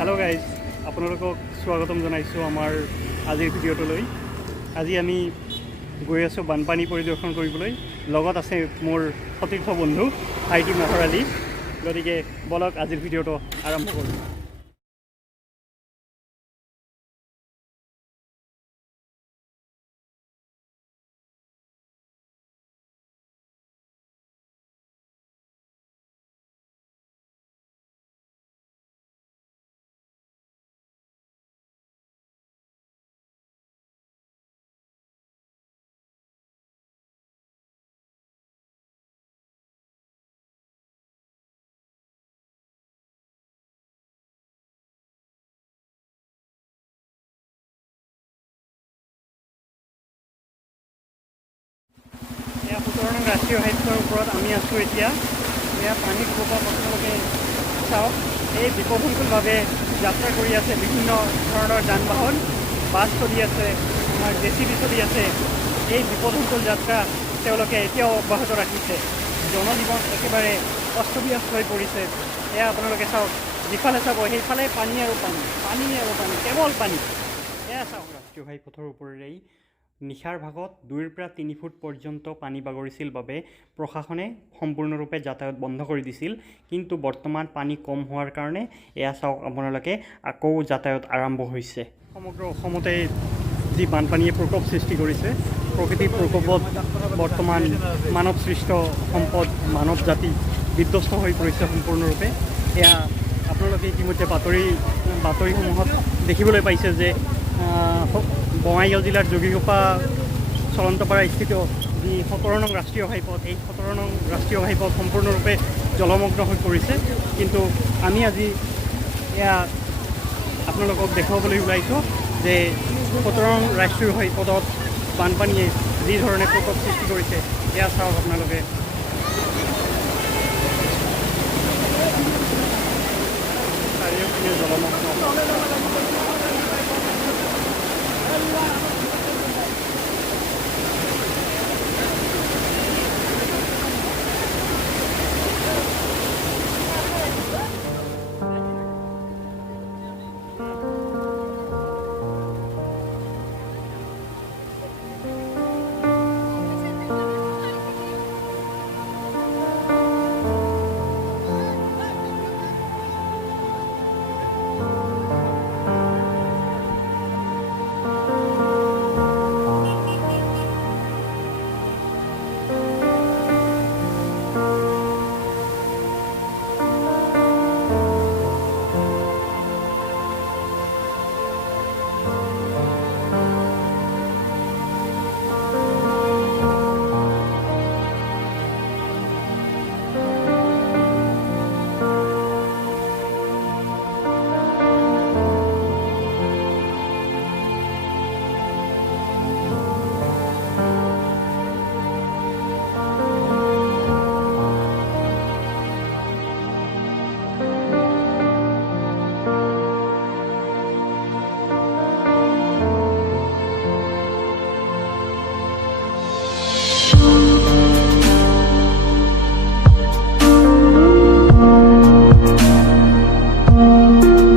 Hello guys আপোনালোকক স্বাগতম জনাইছোঁ আমাৰ আজিৰ ভিডিঅ'টোলৈ। আজি আমি গৈ আছোঁ বানপানী পৰিদৰ্শন কৰিবলৈ। লগত আছে মোৰ সতীৰ্থ বন্ধু আইটি মহৰ আলী। গতিকে বলক আজিৰ ভিডিঅ'টো আৰম্ভ কৰোঁ। এয়া ১৭ নং ৰাষ্ট্ৰীয় ঘাইপথৰ ওপৰত আমি আছোঁ এতিয়া। এয়া পানীত ক'ৰবাত আপোনালোকে চাওক, এই বিপদসংকুলভাৱে যাত্ৰা কৰি আছে বিভিন্ন ধৰণৰ যান বাহন, বাছ চলি আছে, আমাৰ JCB চলি আছে। এই বিপদসংকুল যাত্ৰা তেওঁলোকে এতিয়াও অব্যাহত ৰাখিছে। জনজীৱন একেবাৰে অস্তব্যস্ত হৈ পৰিছে। এয়া আপোনালোকে চাওক, যিফালে চাব সেইফালে পানী আৰু পানী, পানী আৰু পানী, কেৱল পানী। এয়া চাওক, ৰাষ্ট্ৰীয় ঘাইপথৰ ওপৰেৰেই নিশাৰ ভাগত ২ৰ পৰা ৩ ফুট পৰ্যন্ত পানী বাগৰিছিল বাবে প্ৰশাসনে সম্পূৰ্ণৰূপে যাতায়াত বন্ধ কৰি দিছিল। কিন্তু বৰ্তমান পানী কম হোৱাৰ কাৰণে এয়া চাওক আপোনালোকে, আকৌ যাতায়াত আৰম্ভ হৈছে। সমগ্ৰ অসমতে যি বানপানীয়ে প্ৰকোপ সৃষ্টি কৰিছে, প্ৰকৃতিৰ প্ৰকোপত বৰ্তমান মানৱ সৃষ্ট সম্পদ, মানৱ জাতি বিধ্বস্ত হৈ পৰিছে সম্পূৰ্ণৰূপে। এয়া আপোনালোকে ইতিমধ্যে বাতৰিসমূহত দেখিবলৈ পাইছে যে বঙাইগাঁও জিলাৰ জগিঘোপা চলন্তপাৰা স্থিত যি ১৭ নং ৰাষ্ট্ৰীয় ঘাইপথ, এই ১৭ নং ৰাষ্ট্ৰীয় ঘাইপথ সম্পূৰ্ণৰূপে জলমগ্ন হৈ পৰিছে। কিন্তু আমি আজি এয়া আপোনালোকক দেখুৱাবলৈ ওলাইছোঁ যে ১৭ নং ৰাষ্ট্ৰীয় ঘাইপথত বানপানীয়ে যি ধৰণে প্ৰকোপ সৃষ্টি কৰিছে, এয়া চাওক আপোনালোকে। চাৰিওপিনে জলমগ্ন।